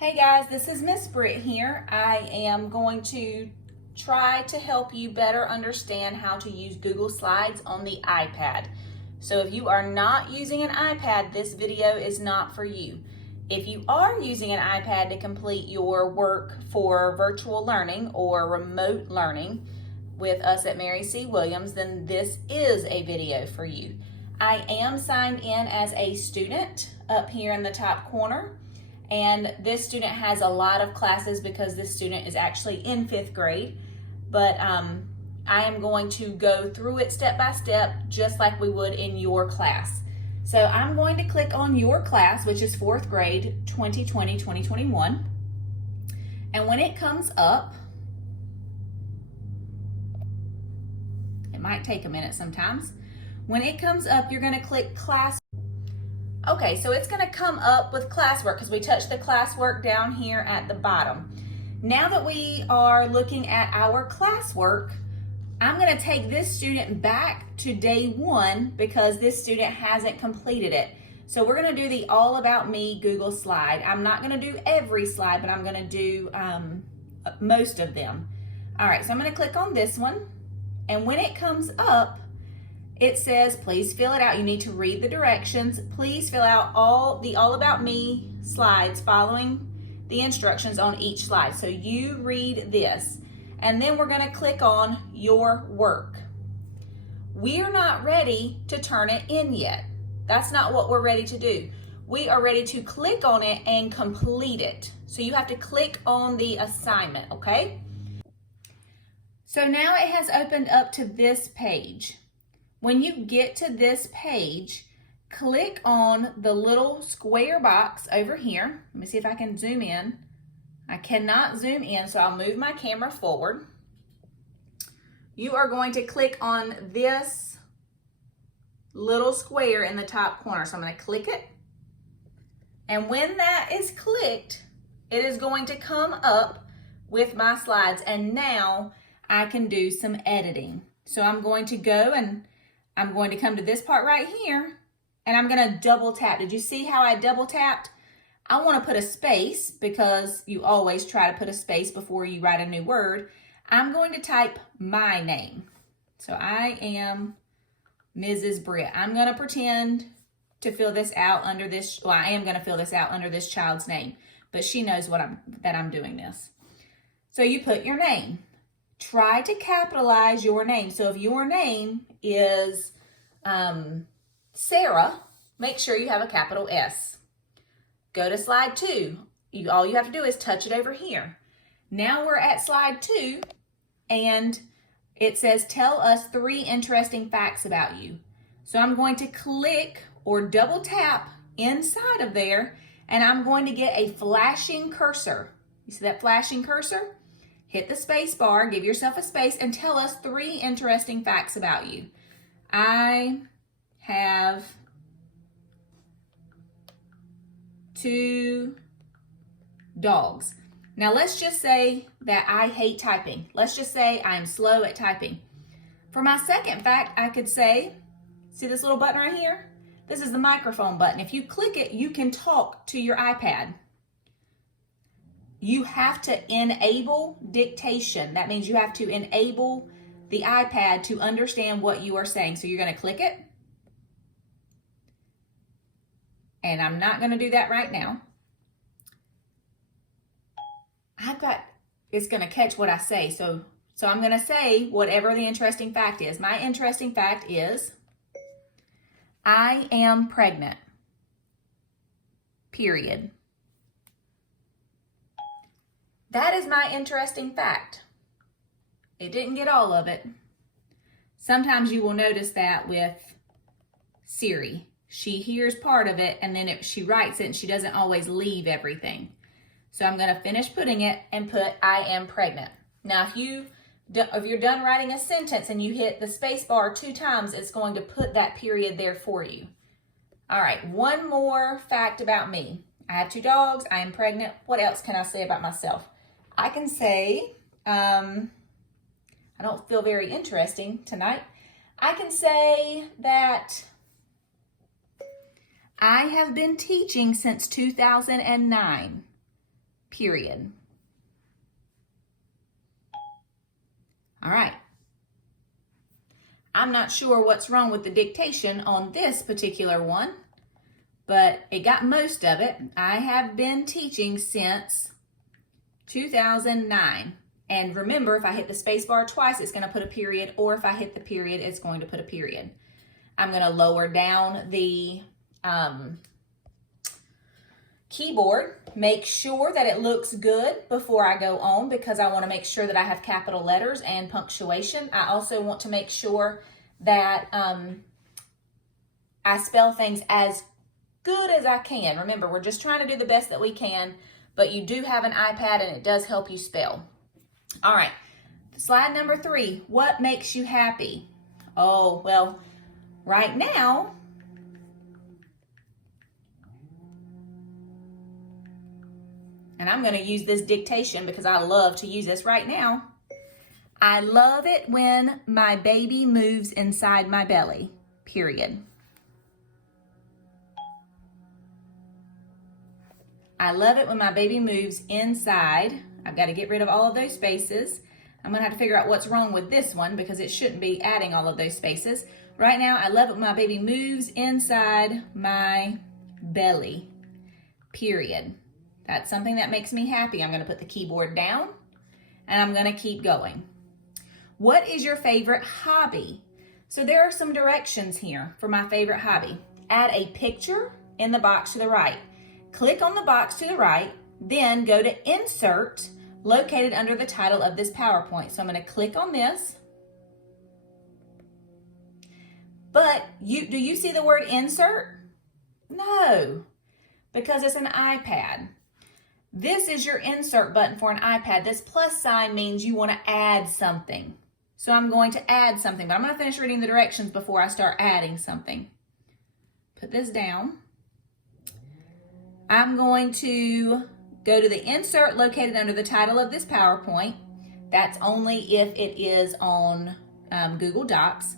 Hey guys, this is Miss Britt here. I am going to try to help you better understand how to use Google Slides on the iPad. So if you are not using an iPad, this video is not for you. If you are using an iPad to complete your work for virtual learning or remote learning with us at Mary C. Williams, then this is a video for you. I am signed in as a student up here in the top corner. And this student has a lot of classes because this student is actually in 5th grade. But I am going to go through it step by step, just like we would in your class. So I'm going to click on your class, which is 4th grade 2020-2021. And when it comes up, it might take a minute sometimes. When it comes up, you're going to click Class. Okay, so it's going to come up with Classwork because we touched the Classwork down here at the bottom. Now that we are looking at our Classwork, I'm going to take this student back to day 1 because this student hasn't completed it. So we're going to do the All About Me Google slide. I'm not going to do every slide, but I'm going to do most of them. All right, so I'm going to click on this one. And when it comes up, it says, please fill it out. You need to read the directions. Please fill out all the All About Me slides following the instructions on each slide. So you read this, and then we're going to click on your work. We're not ready to turn it in yet. That's not what we're ready to do. We are ready to click on it and complete it. So you have to click on the assignment, okay? So now it has opened up to this page. When you get to this page, click on the little square box over here. Let me see if I can zoom in. I cannot zoom in, so I'll move my camera forward. You are going to click on this little square in the top corner. So I'm going to click it. And when that is clicked, it is going to come up with my slides. And now I can do some editing. So I'm going to go and I'm going to come to this part right here, and I'm going to double tap. Did you see how I double tapped? I want to put a space because you always try to put a space before you write a new word. I'm going to type my name. So I am Mrs. Britt. I'm going to pretend to fill this out under this. Well, I am going to fill this out under this child's name, but she knows that I'm doing this. So you put your name. Try to capitalize your name. So if your name is Sarah, make sure you have a capital S. Go to slide 2. All you have to do is touch it over here. Now we're at slide 2, and it says, tell us 3 interesting facts about you. So I'm going to click or double tap inside of there, and I'm going to get a flashing cursor. You see that flashing cursor? Hit the space bar, give yourself a space, and tell us 3 interesting facts about you. I have 2 dogs. Now let's just say that I hate typing. Let's just say I'm slow at typing. For my second fact, I could say, see this little button right here? This is the microphone button. If you click it, you can talk to your iPad. You have to enable dictation. That means you have to enable the iPad to understand what you are saying. So you're going to click it. And I'm not going to do that right now. It's going to catch what I say. So I'm going to say whatever the interesting fact is. My interesting fact is, I am pregnant. Period. That is my interesting fact. It didn't get all of it. Sometimes you will notice that with Siri. She hears part of it, and then she writes it, and she doesn't always leave everything. So I'm going to finish putting it and put I am pregnant. Now, if you're done writing a sentence and you hit the space bar 2 times, it's going to put that period there for you. All right, one more fact about me. I have 2 dogs. I am pregnant. What else can I say about myself? I can say, I don't feel very interesting tonight. I can say that I have been teaching since 2009. period. All right. I'm not sure what's wrong with the dictation on this particular one, but it got most of it. I have been teaching since 2009. And remember, if I hit the space bar twice, it's going to put a period, or if I hit the period, it's going to put a period. I'm going to lower down the keyboard, make sure that it looks good before I go on, because I want to make sure that I have capital letters and punctuation. I also want to make sure that I spell things as good as I can. Remember, we're just trying to do the best that we can, but you do have an iPad and it does help you spell. All right, slide number 3, what makes you happy? Oh, well, right now, and I'm going to use this dictation because I love to use this right now. I love it when my baby moves inside my belly, period. I love it when my baby moves inside. I've got to get rid of all of those spaces. I'm going to have to figure out what's wrong with this one because it shouldn't be adding all of those spaces. Right now, I love it when my baby moves inside my belly, period. That's something that makes me happy. I'm going to put the keyboard down and I'm going to keep going. What is your favorite hobby? So there are some directions here for my favorite hobby. Add a picture in the box to the right. Click on the box to the right, then go to Insert, located under the title of this PowerPoint. So I'm going to click on this. But do you see the word Insert? No, because it's an iPad. This is your insert button for an iPad. This plus sign means you want to add something. So I'm going to add something, but I'm going to finish reading the directions before I start adding something. Put this down. I'm going to go to the insert located under the title of this PowerPoint. That's only if it is on Google Docs.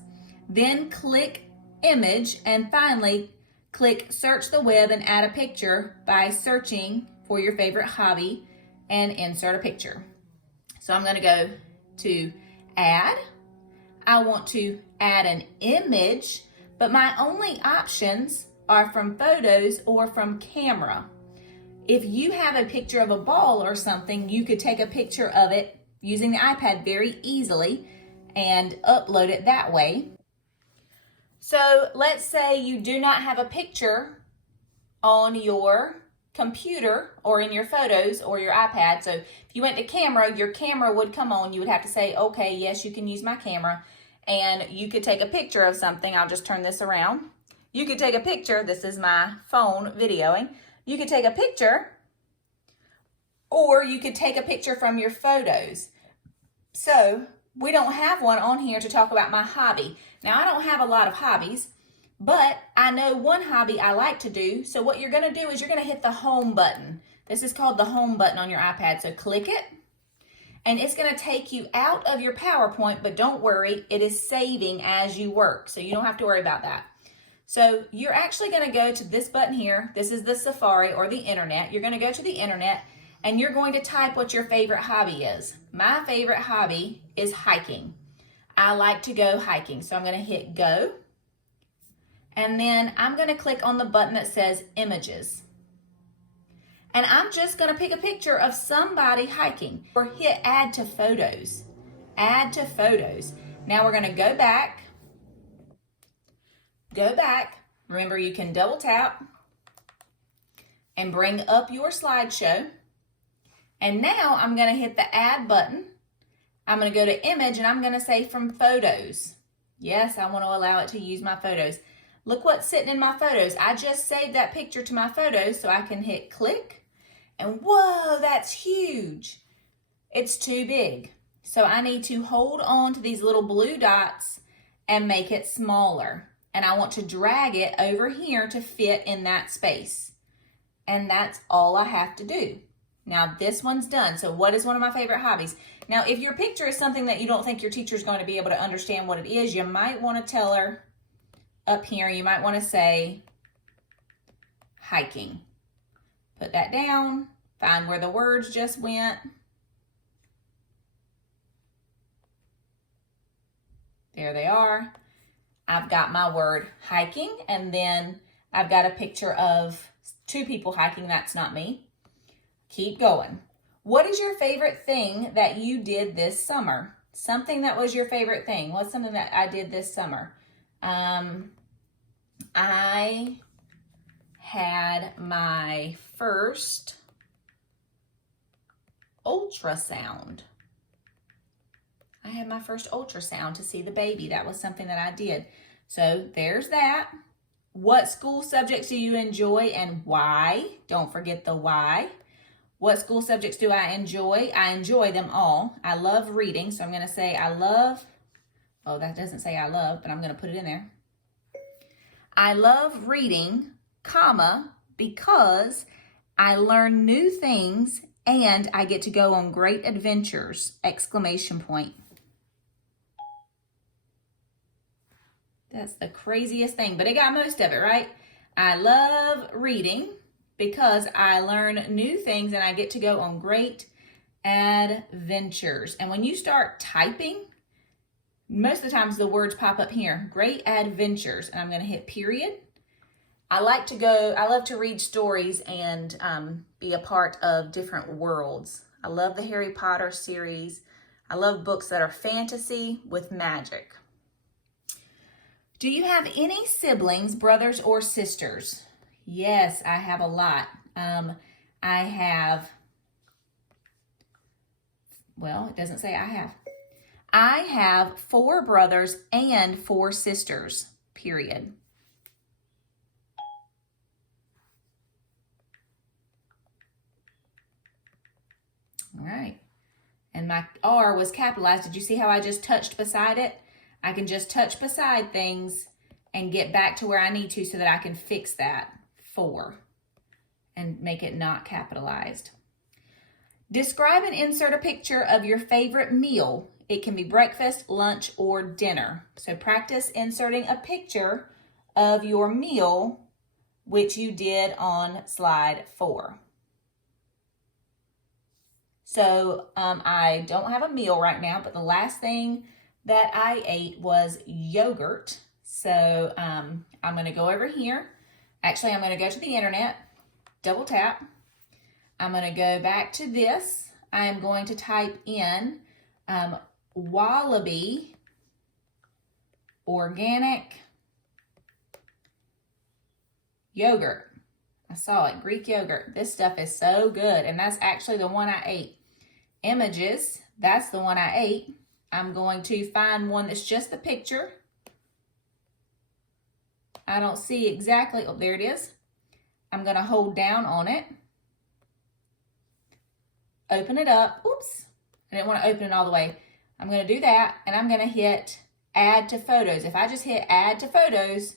Then click Image, and finally click Search the Web and add a picture by searching for your favorite hobby and insert a picture. So I'm going to go to Add. I want to add an image, but my only options are from Photos or from Camera. If you have a picture of a ball or something, you could take a picture of it using the iPad very easily and upload it that way. So let's say you do not have a picture on your computer or in your photos or your iPad. So if you went to camera, your camera would come on. You would have to say, okay, yes, you can use my camera. And you could take a picture of something. I'll just turn this around. You could take a picture. This is my phone videoing. You could take a picture, or you could take a picture from your photos. So we don't have one on here to talk about my hobby. Now, I don't have a lot of hobbies, but I know one hobby I like to do. So what you're going to do is you're going to hit the home button. This is called the home button on your iPad. So click it, and it's going to take you out of your PowerPoint, but don't worry, it is saving as you work. So you don't have to worry about that. So you're actually going to go to this button here. This is the Safari or the internet. You're going to go to the internet and you're going to type what your favorite hobby is. My favorite hobby is hiking. I like to go hiking. So I'm going to hit go. And then I'm going to click on the button that says Images. And I'm just going to pick a picture of somebody hiking, or hit Add to Photos. Add to Photos. Now we're going to go back. Go back. Remember, you can double tap and bring up your slideshow. And now I'm going to hit the Add button. I'm going to go to Image and I'm going to say from Photos. Yes, I want to allow it to use my photos. Look what's sitting in my photos. I just saved that picture to my photos, so I can hit click. And whoa, that's huge. It's too big. So I need to hold on to these little blue dots and make it smaller. And I want to drag it over here to fit in that space. And that's all I have to do. Now this one's done. So what is one of my favorite hobbies? Now if your picture is something that you don't think your teacher is going to be able to understand what it is, you might want to tell her up here, you might want to say hiking. Put that down, Find where the words just went. There they are. I've got my word hiking, and then I've got a picture of 2 people hiking. That's not me. Keep going. What is your favorite thing that you did this summer? Something that was your favorite thing. What's something that I did this summer? I had my first ultrasound. I had my first ultrasound to see the baby. That was something that I did. So there's that. What school subjects do you enjoy and why? Don't forget the why. What school subjects do I enjoy? I enjoy them all. I love reading, so I'm going to say I love, oh, that doesn't say I love, but I'm going to put it in there. I love reading, comma, because I learn new things and I get to go on great adventures, exclamation point. That's the craziest thing, but it got most of it, right? I love reading because I learn new things and I get to go on great adventures. And when you start typing, most of the times the words pop up here, great adventures, and I'm going to hit period. I love to read stories and be a part of different worlds. I love the Harry Potter series. I love books that are fantasy with magic. Do you have any siblings, brothers or sisters? Yes, I have a lot. It doesn't say I have. I have 4 brothers and 4 sisters, period. All right. And my R was capitalized. Did you see how I just touched beside it? I can just touch beside things and get back to where I need to so that I can fix that 4 and make it not capitalized. Describe and insert a picture of your favorite meal. It can be breakfast, lunch, or dinner. So practice inserting a picture of your meal, which you did on slide 4. So I don't have a meal right now, but the last thing that I ate was yogurt. So I'm going to go over here. Actually, I'm going to go to the internet, double tap. I'm going to go back to this. I am going to type in Wallaby organic yogurt. I saw it, Greek yogurt. This stuff is so good, and that's actually the one I ate. Images, that's the one I ate. I'm going to find one that's just the picture. I don't see exactly, oh, there it is. I'm going to hold down on it. Open it up. Oops, I didn't want to open it all the way. I'm going to do that, and I'm going to hit add to photos. If I just hit add to photos,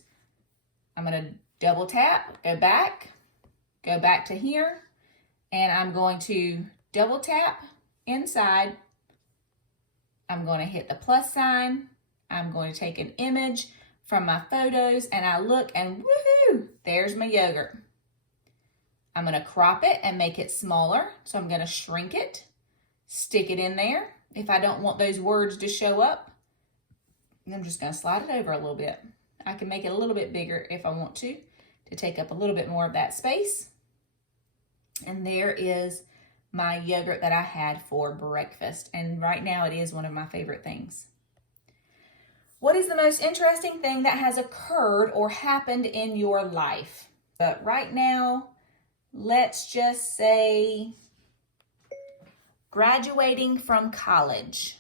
I'm going to double tap, go back to here, and I'm going to double tap inside. I'm going to hit the plus sign. I'm going to take an image from my photos, and I look, and woohoo, there's my yogurt. I'm going to crop it and make it smaller. So I'm going to shrink it, stick it in there. If I don't want those words to show up, I'm just going to slide it over a little bit. I can make it a little bit bigger if I want to take up a little bit more of that space. And there is my yogurt that I had for breakfast. And right now it is one of my favorite things. What is the most interesting thing that has occurred or happened in your life? But right now, let's just say graduating from college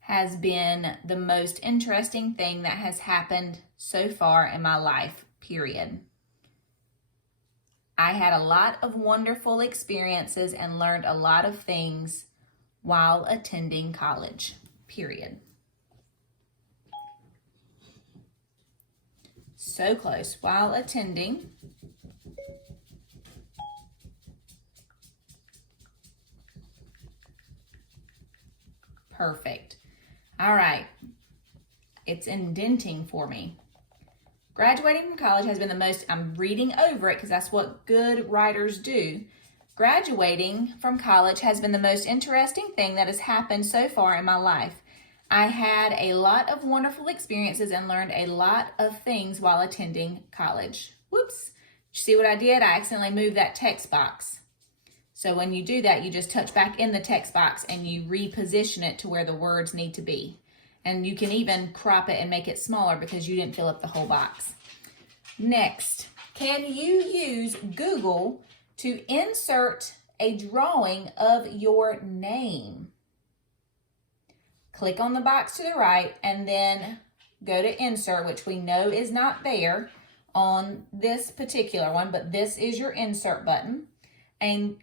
has been the most interesting thing that has happened so far in my life, period. I had a lot of wonderful experiences and learned a lot of things while attending college, period. So close. While attending. Perfect. All right. It's indenting for me. Graduating from college has been the most, I'm reading over it because that's what good writers do. Graduating from college has been the most interesting thing that has happened so far in my life. I had a lot of wonderful experiences and learned a lot of things while attending college. Whoops. See what I did? I accidentally moved that text box. So when you do that, you just touch back in the text box and you reposition it to where the words need to be. And you can even crop it and make it smaller because you didn't fill up the whole box. Next, can you use Google to insert a drawing of your name? Click on the box to the right and then go to insert, which we know is not there on this particular one, but this is your insert button. And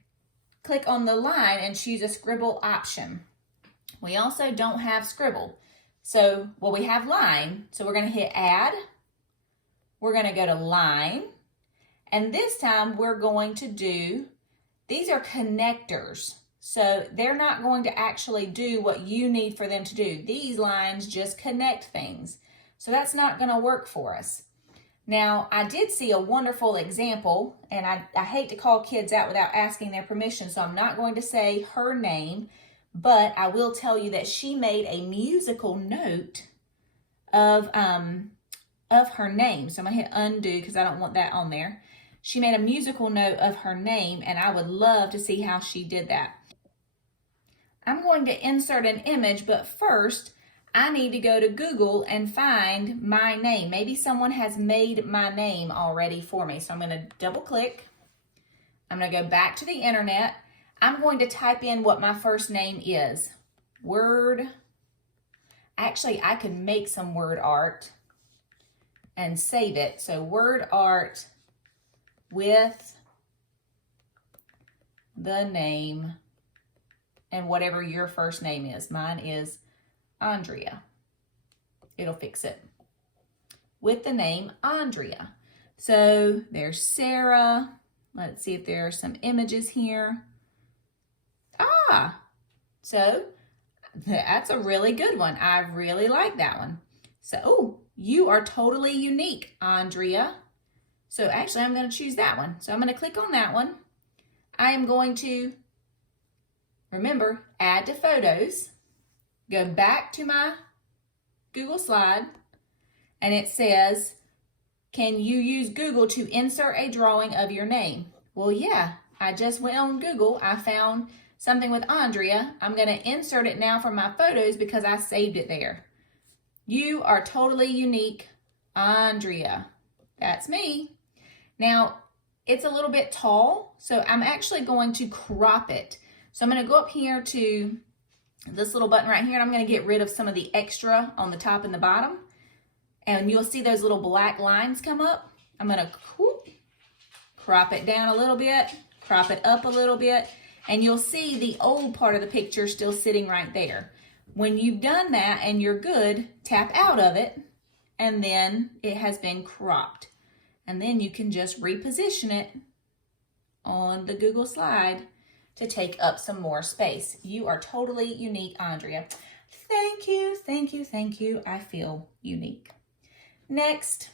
click on the line and choose a scribble option. We also don't have scribble. So, well, we have line. So we're going to hit add. We're going to go to line. And this time we're going to do, these are connectors. So they're not going to actually do what you need for them to do. These lines just connect things. So that's not going to work for us. Now, I did see a wonderful example, and I hate to call kids out without asking their permission, so I'm not going to say her name, but I will tell you that she made a musical note of her name. So I'm going to hit undo because I don't want that on there. She made a musical note of her name, and I would love to see how she did that. I'm going to insert an image, but first, I need to go to Google and find my name. Maybe someone has made my name already for me. So I'm going to double click. I'm going to go back to the internet. I'm going to type in what my first name is. Word. Actually, I could make some word art and save it. So word art with the name and whatever your first name is. Mine is Andrea. It'll fix it. With the name Andrea. So there's Sarah. Let's see if there are some images here. So that's a really good one. I really like that one. So, you are totally unique, Andrea. So actually, I'm going to choose that one. So I'm going to click on that one. I am going to, remember, add to photos. Go back to my Google slide, and it says, can you use Google to insert a drawing of your name? Well, yeah, I just went on Google. I found something with Andrea. I'm going to insert it now from my photos because I saved it there. You are totally unique, Andrea. That's me. Now, it's a little bit tall, so I'm actually going to crop it. So I'm going to go up here to this little button right here, and I'm going to get rid of some of the extra on the top and the bottom. And you'll see those little black lines come up. I'm going to crop it down a little bit, crop it up a little bit, and you'll see the old part of the picture still sitting right there. When you've done that and you're good, tap out of it, and then it has been cropped. And then you can just reposition it on the Google slide to take up some more space. You are totally unique, Andrea. Thank you, thank you, thank you. I feel unique. Next,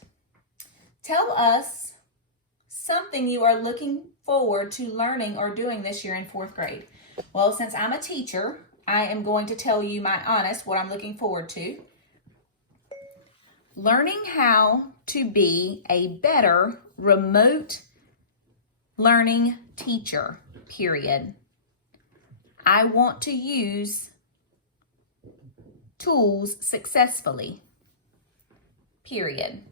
tell us something you are looking forward to learning or doing this year in 4th grade. Well, since I'm a teacher, I am going to tell you my honest what I'm looking forward to. Learning how to be a better remote learning teacher, period. I want to use tools successfully, period.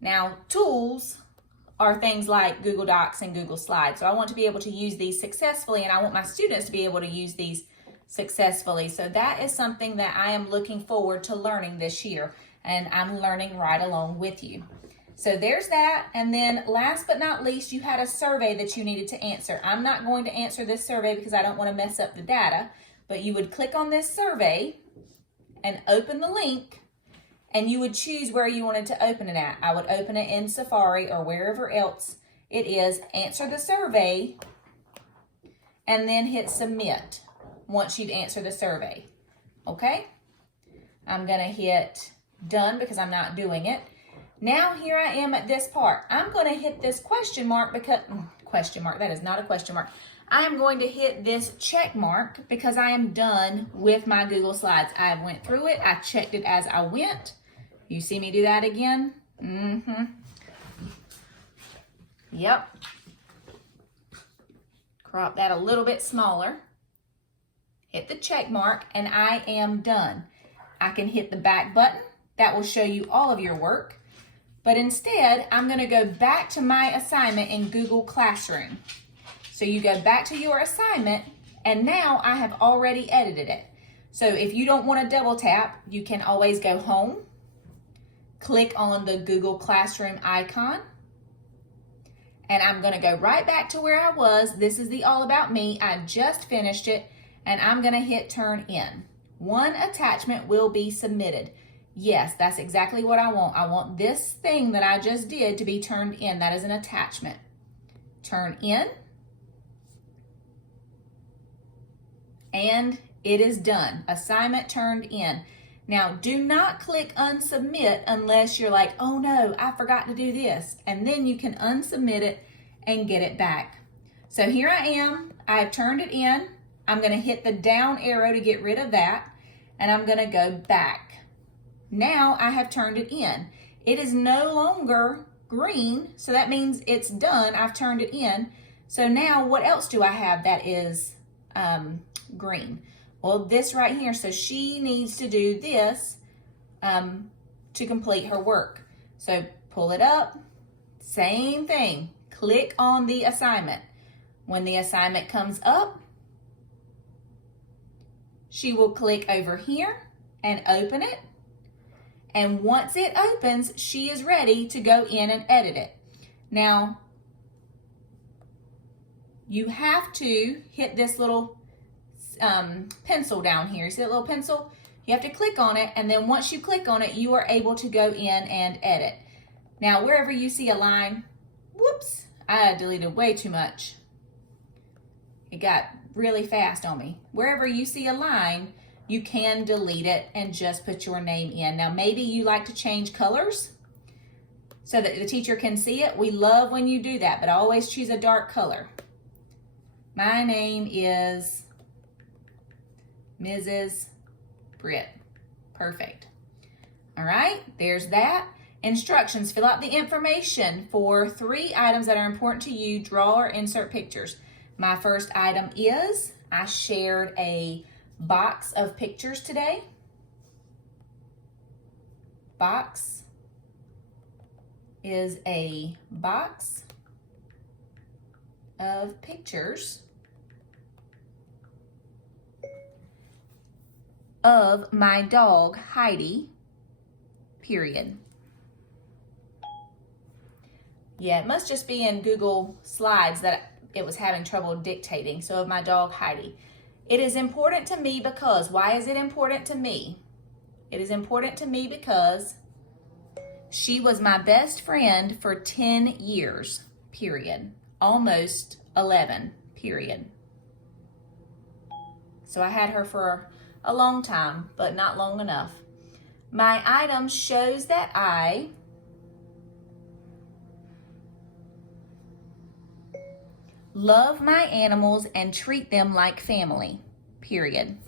Now, tools are things like Google Docs and Google Slides. So I want to be able to use these successfully, and I want my students to be able to use these successfully. So that is something that I am looking forward to learning this year, and I'm learning right along with you. So there's that. And then last but not least, you had a survey that you needed to answer. I'm not going to answer this survey because I don't want to mess up the data, but you would click on this survey and open the link, and you would choose where you wanted to open it at. I would open it in Safari or wherever else it is. Answer the survey, and then hit submit once you've answered the survey. Okay? I'm going to hit done because I'm not doing it. Now here I am at this part. I'm going to hit this question mark because question mark. That is not a question mark. I am going to hit this check mark because I am done with my Google Slides. I went through it. I checked it as I went. You see me do that again? Yep. Crop that a little bit smaller. Hit the check mark and I am done. I can hit the back button. That will show you all of your work. But instead, I'm going to go back to my assignment in Google Classroom. So you go back to your assignment, and now I have already edited it. So if you don't want to double tap, you can always go home, click on the Google Classroom icon, and I'm going to go right back to where I was. This is the All About Me. I just finished it, and I'm going to hit Turn In. One attachment will be submitted. Yes, that's exactly what I want. I want this thing that I just did to be turned in. That is an attachment. Turn in. And it is done. Assignment turned in. Now, do not click unsubmit unless you're like, oh no, I forgot to do this. And then you can unsubmit it and get it back. So here I am. I've turned it in. I'm going to hit the down arrow to get rid of that. And I'm going to go back. Now I have turned it in. It is no longer green, so that means it's done. I've turned it in. So now what else do I have that is green? Well, this right here. So she needs to do this to complete her work. So pull it up, same thing. Click on the assignment. When the assignment comes up, she will click over here and open it. And once it opens, she is ready to go in and edit it. Now, you have to hit this little pencil down here. You see that little pencil? You have to click on it, and then once you click on it, you are able to go in and edit. Now, wherever you see a line, whoops, I deleted way too much. It got really fast on me. Wherever you see a line, you can delete it and just put your name in. Now, maybe you like to change colors so that the teacher can see it. We love when you do that, but always choose a dark color. My name is Mrs. Britt. Perfect. All right, there's that. Instructions, fill out the information for 3 items that are important to you. Draw or insert pictures. My first item is I shared a box of pictures today. Box is a box of pictures of my dog, Heidi, period. Yeah, it must just be in Google Slides that it was having trouble dictating. So of my dog, Heidi. It is important to me because, why is it important to me? It is important to me because she was my best friend for 10 years, period. Almost 11, period. So I had her for a long time, but not long enough. My item shows that I love my animals and treat them like family, period.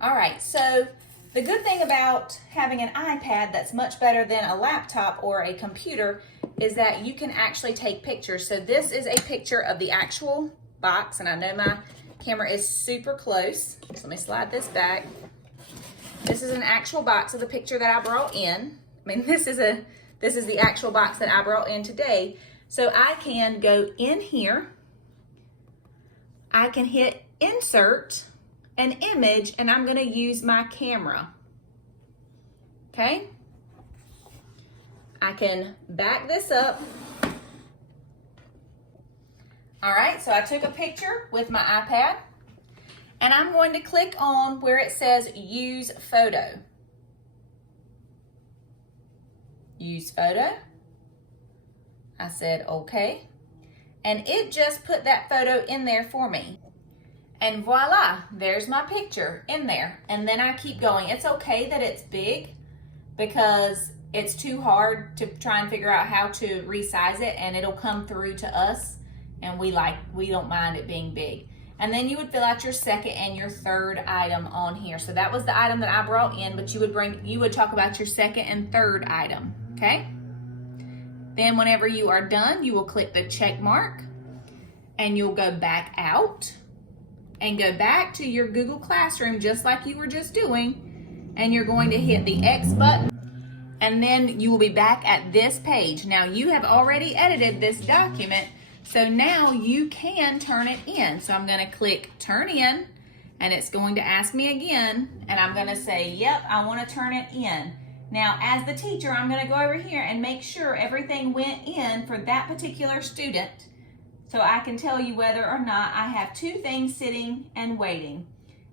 All right, so the good thing about having an iPad that's much better than a laptop or a computer is that you can actually take pictures. So this is a picture of the actual box, and I know my camera is super close. So let me slide this back. This is an actual box of the picture that I brought in. I mean, this is the actual box that I brought in today. So I can go in here. I can hit insert an image, and I'm gonna use my camera. Okay? I can back this up. All right, so I took a picture with my iPad, and I'm going to click on where it says use photo. Use photo. I said okay. And it just put that photo in there for me. And voila, there's my picture in there. And then I keep going. It's okay that it's big because it's too hard to try and figure out how to resize it, and it'll come through to us, and we don't mind it being big. And then you would fill out your second and your third item on here. So that was the item that I brought in, but you would talk about your second and third item, okay? Then whenever you are done, you will click the check mark, and you'll go back out and go back to your Google Classroom just like you were just doing, and you're going to hit the X button, and then you will be back at this page. Now you have already edited this document, so now you can turn it in. So I'm going to click turn in, and it's going to ask me again, and I'm going to say, yep, I want to turn it in. Now as the teacher, I'm going to go over here and make sure everything went in for that particular student, so I can tell you whether or not I have two things sitting and waiting.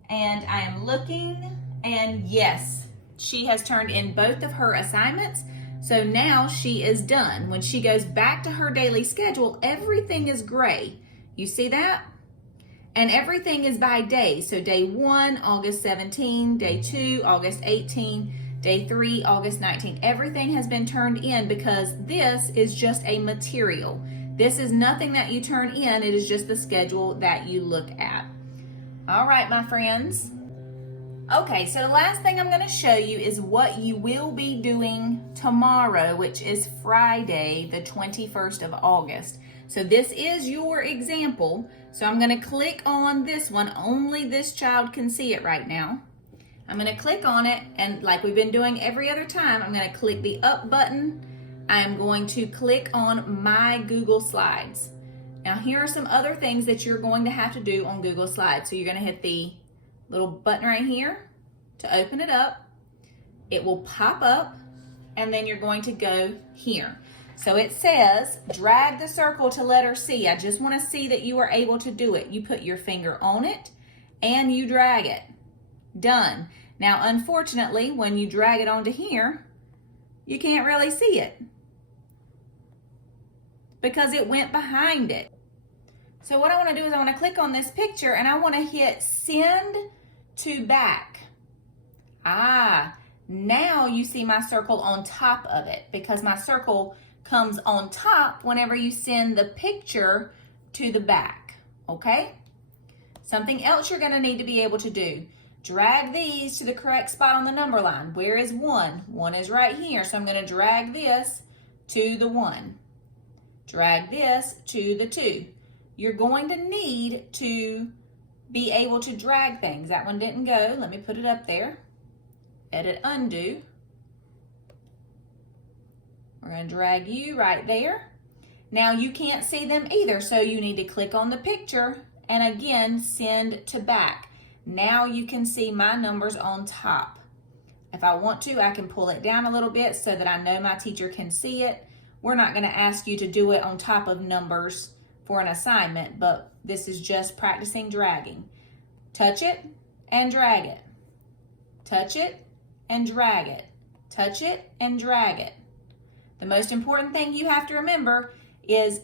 And I am looking, and yes, she has turned in both of her assignments. So now she is done. When she goes back to her daily schedule, everything is gray. You see that? And everything is by day. So day 1, August 17, day 2, August 18, day 3, August 19. Everything has been turned in because this is just a material. This is nothing that you turn in, it is just the schedule that you look at. All right, my friends. Okay, so the last thing I'm going to show you is what you will be doing tomorrow, which is Friday, the 21st of August. So this is your example. So I'm going to click on this one. Only this child can see it right now. I'm going to click on it, and like we've been doing every other time, I'm going to click the up button. I'm going to click on My Google Slides. Now here are some other things that you're going to have to do on Google Slides. So you're going to hit the little button right here to open it up. It will pop up, and then you're going to go here. So it says drag the circle to letter C. I just want to see that you are able to do it. You put your finger on it and you drag it. Done. Now unfortunately, when you drag it onto here, you can't really see it because it went behind it. So what I want to do is I want to click on this picture, and I want to hit send to back. Now you see my circle on top of it, because my circle comes on top whenever you send the picture to the back, okay? Something else you're going to need to be able to do. Drag these to the correct spot on the number line. Where is 1? 1 is right here, so I'm going to drag this to the 1. Drag this to the 2. You're going to need to be able to drag things. That one didn't go. Let me put it up there. Edit, undo. We're going to drag you right there. Now you can't see them either, so you need to click on the picture and again send to back. Now you can see my numbers on top. If I want to, I can pull it down a little bit so that I know my teacher can see it. We're not going to ask you to do it on top of numbers for an assignment, but this is just practicing dragging. Touch it and drag it. Touch it and drag it. Touch it and drag it. The most important thing you have to remember is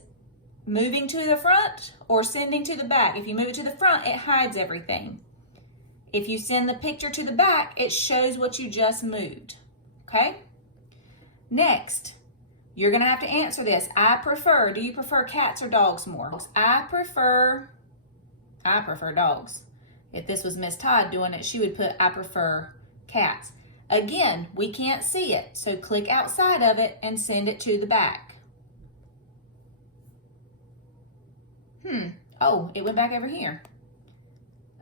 moving to the front or sending to the back. If you move it to the front, it hides everything. If you send the picture to the back, it shows what you just moved, okay? Next, you're gonna have to answer this. Do you prefer cats or dogs more? I prefer dogs. If this was Miss Todd doing it, she would put, I prefer cats. Again, we can't see it, so click outside of it and send it to the back. Oh, it went back over here.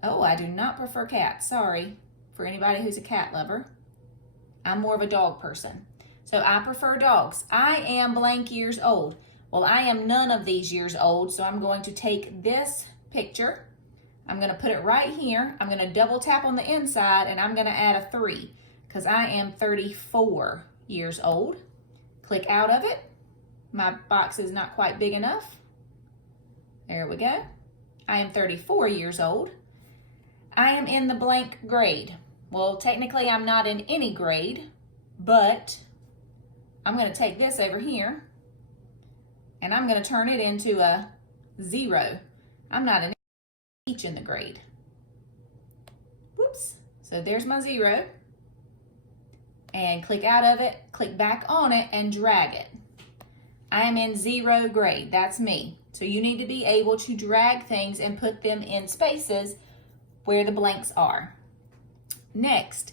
Oh, I do not prefer cats. Sorry for anybody who's a cat lover. I'm more of a dog person. So I prefer dogs. I am blank years old. Well, I am none of these years old, so I'm going to take this picture. I'm going to put it right here. I'm going to double tap on the inside, and I'm going to add a 3 because I am 34 years old. Click out of it. My box is not quite big enough. There we go. I am 34 years old. I am in the blank grade. Well, technically I'm not in any grade, but I'm going to take this over here and I'm going to turn it into a 0. I'm not in each in the grade. Whoops. So there's my 0. And click out of it, click back on it and drag it. I am in 0 grade, that's me. So you need to be able to drag things and put them in spaces where the blanks are. Next,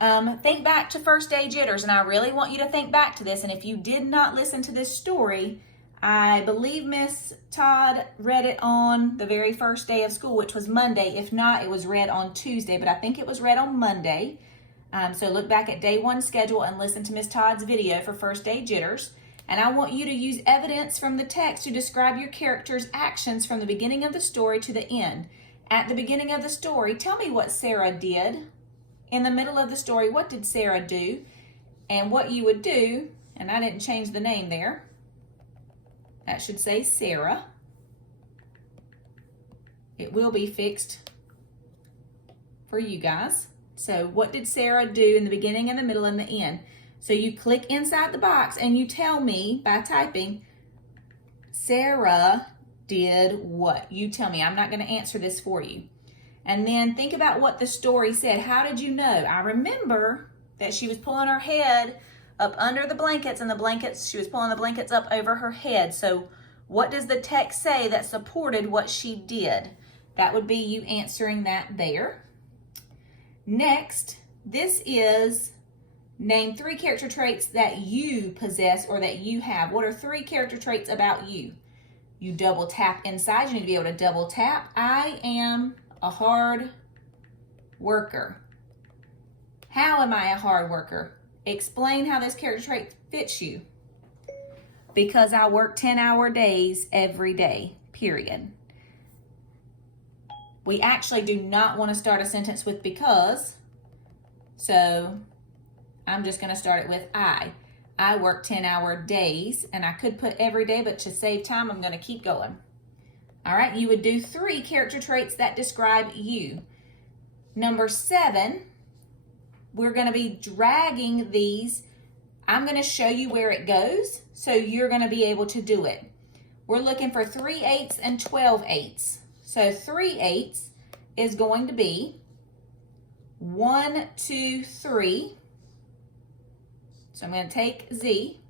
think back to first day jitters, and I really want you to think back to this. And if you did not listen to this story, I believe Miss Todd read it on the very first day of school, which was Monday. If not, it was read on Tuesday, but I think it was read on Monday. So look back at day 1 schedule and listen to Miss Todd's video for first day jitters. And I want you to use evidence from the text to describe your character's actions from the beginning of the story to the end. At the beginning of the story, tell me what Sarah did. In the middle of the story, what did Sarah do? And what you would do, and I didn't change the name there. That should say Sarah. It will be fixed for you guys. So what did Sarah do in the beginning and the middle and the end? So you click inside the box and you tell me by typing, Sarah did what? You tell me. I'm not going to answer this for you. And then think about what the story said. How did you know? I remember that she was pulling her head up under the blankets, and she was pulling the blankets up over her head. So what does the text say that supported what she did? That would be you answering that there. Next, this is name 3 character traits that you possess or that you have. What are 3 character traits about you? You double tap inside. You need to be able to double tap. I am a hard worker. How am I a hard worker? Explain how this character trait fits you. Because I work 10-hour days every day, period. We actually do not want to start a sentence with because, so I'm just going to start it with I. I work 10-hour days, and I could put every day, but to save time, I'm going to keep going. All right, you would do 3 character traits that describe you. Number 7, we're going to be dragging these. I'm going to show you where it goes, so you're going to be able to do it. We're looking for 3/8 and 12/8. So 3/8 is going to be 1, 2, 3. So I'm going to take Z.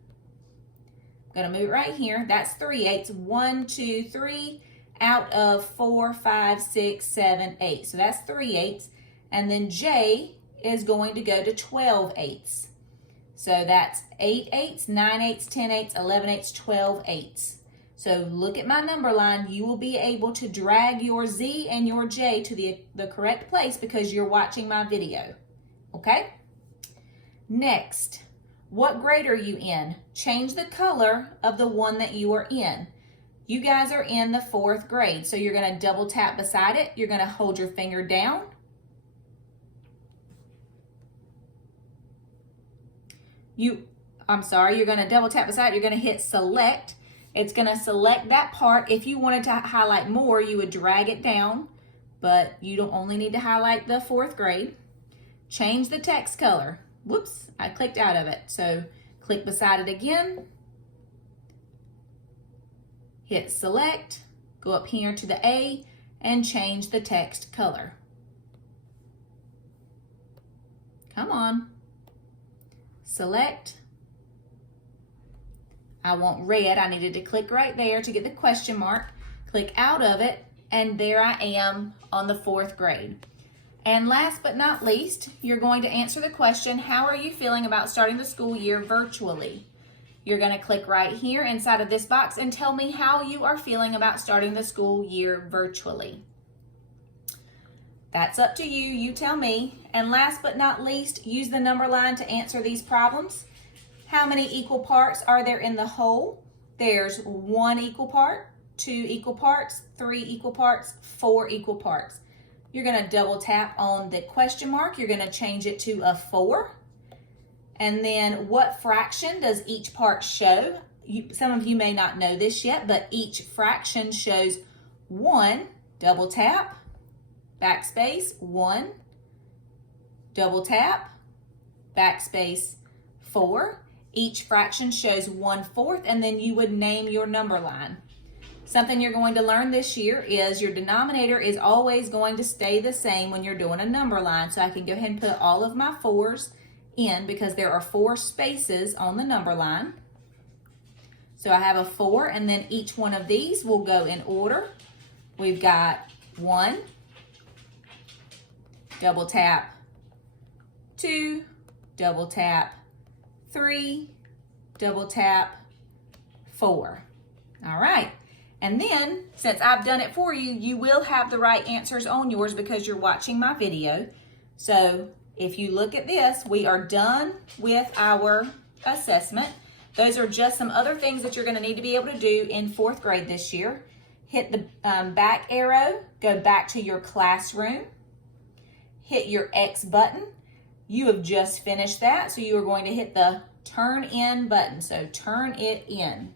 I'm going to move it right here. That's 3/8. 1, 2, 3 out of 4, 5, 6, 7, 8. So that's 3/8. And then J is going to go to 12/8. So that's 8/8, 9/8, 10/8, 11/8, 12/8. So look at my number line. You will be able to drag your Z and your J to the correct place because you're watching my video. Okay? Next, what grade are you in? Change the color of the one that you are in. You guys are in the 4th grade. So you're going to double tap beside it. You're going to hold your finger down. You're going to double tap beside it. You're going to hit select. It's going to select that part. If you wanted to highlight more, you would drag it down, but you don't only need to highlight the 4th grade. Change the text color. Whoops, I clicked out of it. So click beside it again. Hit select, go up here to the A and change the text color. Come on. Select. I want red. I needed to click right there to get the question mark. Click out of it, and there I am on the 4th grade. And last but not least, you're going to answer the question, how are you feeling about starting the school year virtually? You're going to click right here inside of this box and tell me how you are feeling about starting the school year virtually. That's up to you. You tell me. And last but not least, use the number line to answer these problems. How many equal parts are there in the whole? There's 1 equal part, 2 equal parts, 3 equal parts, 4 equal parts. You're going to double tap on the question mark. You're going to change it to a 4. And then what fraction does each part show? Some of you may not know this yet, but each fraction shows 1. Double tap, backspace, 1. Double tap, backspace, 4. Each fraction shows 1/4, and then you would name your number line. Something you're going to learn this year is your denominator is always going to stay the same when you're doing a number line. So I can go ahead and put all of my 4s in because there are 4 spaces on the number line. So I have a 4, and then each one of these will go in order. We've got 1, double tap, 2, double tap, 3, double tap, 4. All right. And then, since I've done it for you, you will have the right answers on yours because you're watching my video. So if you look at this, we are done with our assessment. Those are just some other things that you're going to need to be able to do in 4th grade this year. Hit the back arrow, go back to your classroom, hit your X button. You have just finished that, so you are going to hit the turn in button. So turn it in.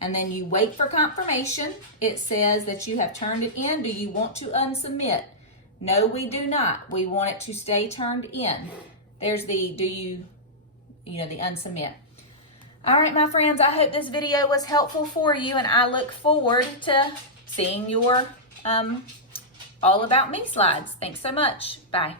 And then you wait for confirmation. It says that you have turned it in. Do you want to unsubmit? No, we do not. We want it to stay turned in. There's the the unsubmit. All right, my friends, I hope this video was helpful for you, and I look forward to seeing your All About Me slides. Thanks so much. Bye.